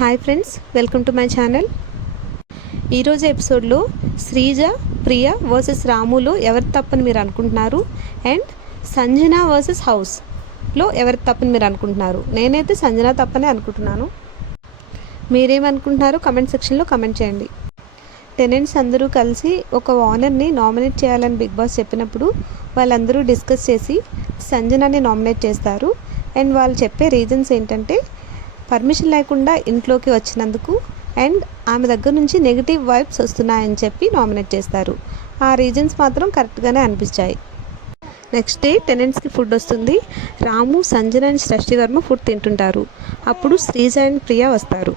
Hi friends, welcome to my channel. ఈరోజు ఎపిసోడ్లో శ్రీజ, ప్రియ versus రాములో ఎవరి తప్పని మీరు అనుకుంటున్నారు, అండ్ సంజన వర్సెస్ హౌస్లో ఎవరి తప్పని మీరు అనుకుంటున్నారు? నేనైతే సంజన తప్పనే అనుకుంటున్నాను. మీరేమనుకుంటున్నారో కమెంట్ సెక్షన్లో కమెంట్ చేయండి. టెనెంట్స్ అందరూ కలిసి ఒక ఓనర్ని నామినేట్ చేయాలని బిగ్ బాస్ చెప్పినప్పుడు వాళ్ళందరూ డిస్కస్ చేసి సంజనని నామినేట్ చేస్తారు. అండ్ వాళ్ళు చెప్పే రీజన్స్ ఏంటంటే, పర్మిషన్ లేకుండా ఇంట్లోకి వచ్చినందుకు అండ్ ఆమె దగ్గర నుంచి నెగిటివ్ వైబ్స్ వస్తున్నాయని చెప్పి నామినేట్ చేస్తారు. ఆ రీజన్స్ మాత్రం కరెక్ట్గానే అనిపించాయి. నెక్స్ట్ డే టెనెంట్స్కి ఫుడ్ వస్తుంది. రాము, సంజన అండ్ సృష్టి వర్మ ఫుడ్ తింటుంటారు. అప్పుడు శ్రీజ అండ్ ప్రియ వస్తారు.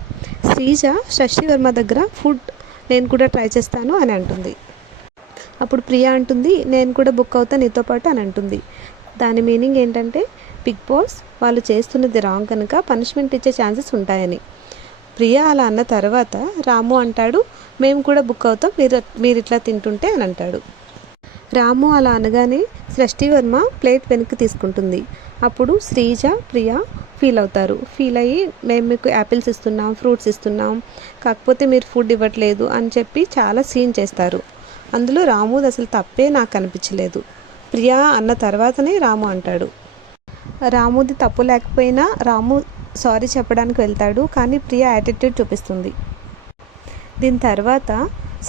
శ్రీజ సృష్టి వర్మ దగ్గర ఫుడ్ నేను కూడా ట్రై చేస్తాను అని అంటుంది. అప్పుడు ప్రియ అంటుంది, నేను కూడా బుక్ అవుతా నీతో పాటు అని అంటుంది. దాని మీనింగ్ ఏంటంటే, బిగ్ బాస్ వాళ్ళు చేస్తున్నది రాంగ్ కనుక పనిష్మెంట్ ఇచ్చే ఛాన్సెస్ ఉంటాయని. ప్రియ అలా అన్న తర్వాత రాము అంటాడు, మేము కూడా బుక్ అవుతాం, మీరు ఇట్లా తింటుంటే అని అంటాడు. రాము అలా అనగానే సృష్టి వర్మ ప్లేట్ వెనక్కి తీసుకుంటుంది. అప్పుడు శ్రీజ, ప్రియ ఫీల్ అయ్యి మేము మీకు యాపిల్స్ ఇస్తున్నాం, ఫ్రూట్స్ ఇస్తున్నాం, కాకపోతే మీరు ఫుడ్ ఇవ్వట్లేదు అని చెప్పి చాలా సీన్ చేస్తారు. అందులో రాముది అసలు తప్పే నాకు అనిపించలేదు. ప్రియ అన్న తర్వాతనే రాము అంటాడు. రాముది తప్పు లేకపోయినా రాము సారీ చెప్పడానికి వెళ్తాడు, కానీ ప్రియ యాటిట్యూడ్ చూపిస్తుంది. దీని తర్వాత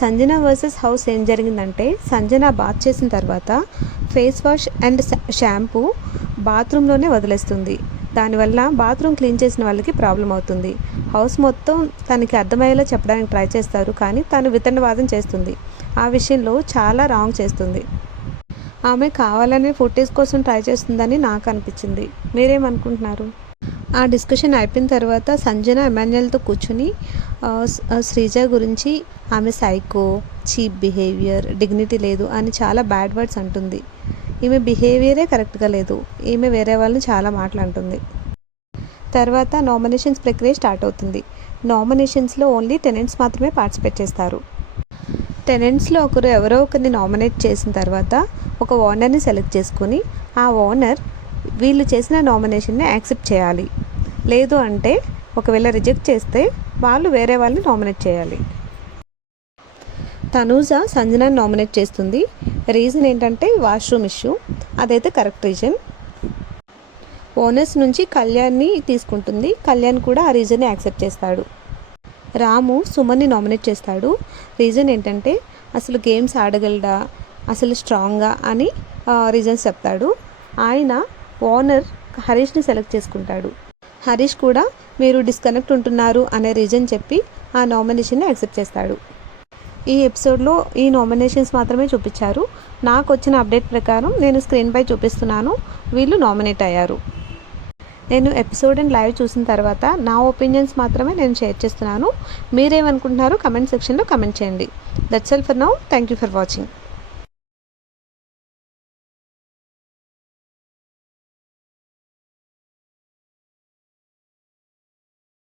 సంజన వర్సెస్ హౌస్ ఏం జరిగిందంటే, సంజన బాత్ చేసిన తర్వాత ఫేస్ వాష్ అండ్ షాంపూ బాత్రూంలోనే వదిలేస్తుంది. దానివల్ల బాత్రూమ్ క్లీన్ చేసిన వాళ్ళకి ప్రాబ్లం అవుతుంది. హౌస్ మొత్తం తనకి అర్థమయ్యేలా చెప్పడానికి ట్రై చేస్తారు, కానీ తను వితండవాదం చేస్తుంది. ఆ విషయంలో చాలా రాంగ్ చేస్తుంది. ఆమె కావాలనే ఫుటేజ్ కోసం ట్రై చేస్తుందని నాకు అనిపించింది. మీరేమనుకుంటున్నారు? ఆ డిస్కషన్ అయిపోయిన తర్వాత సంజన ఎమాన్యుయల్తో కూర్చుని శ్రీజ గురించి ఆమె సైకో, చీప్ బిహేవియర్, డిగ్నిటీ లేదు అని చాలా బ్యాడ్ వర్డ్స్ అంటుంది. ఈమె బిహేవియరే కరెక్ట్గా లేదు. ఈమె వేరే వాళ్ళని చాలా మాటలు అంటుంది. తర్వాత నామినేషన్స్ ప్రక్రియ స్టార్ట్ అవుతుంది. నామినేషన్స్లో ఓన్లీ టెనెంట్స్ మాత్రమే పార్టిసిపేట్ చేస్తారు. టెనెంట్స్లో ఎవరో ఒకరిని నామినేట్ చేసిన తర్వాత ఒక ఓనర్ని సెలెక్ట్ చేసుకొని ఆ ఓనర్ వీళ్ళు చేసిన నామినేషన్ని యాక్సెప్ట్ చేయాలి. లేదు అంటే ఒకవేళ రిజెక్ట్ చేస్తే వాళ్ళు వేరే వాళ్ళని నామినేట్ చేయాలి. తనూజ సంజనాని నామినేట్ చేస్తుంది. రీజన్ ఏంటంటే వాష్రూమ్ ఇష్యూ. అదైతే కరెక్ట్ రీజన్. ఓనర్స్ నుంచి కళ్యాణ్ని తీసుకుంటుంది. కళ్యాణ్ కూడా ఆ రీజన్ని యాక్సెప్ట్ చేస్తాడు. రాము సుమన్ని నామినేట్ చేస్తాడు. రీజన్ ఏంటంటే, అసలు గేమ్స్ ఆడగలడా, అసలు స్ట్రాంగ్గా అని రీజన్స్ చెప్తాడు. ఆయన ఓనర్ హరీష్ని సెలెక్ట్ చేసుకుంటాడు. హరీష్ కూడా మీరు డిస్కనెక్ట్ ఉంటున్నారు అనే రీజన్ చెప్పి ఆ నామినేషన్ని యాక్సెప్ట్ చేస్తాడు. ఈ ఎపిసోడ్లో ఈ నామినేషన్స్ మాత్రమే చూపించారు. నాకు వచ్చిన అప్డేట్ ప్రకారం నేను స్క్రీన్పై చూపిస్తున్నాను, వీళ్ళు నామినేట్ అయ్యారు. నేను ఎపిసోడ్ అండ్ లైవ్ చూసిన తర్వాత నా ఒపీనియన్స్ మాత్రమే నేను షేర్ చేస్తున్నాను. మీరేమనుకుంటున్నారో కమెంట్ సెక్షన్లో కమెంట్ చేయండి. That's all for now. Thank you for watching.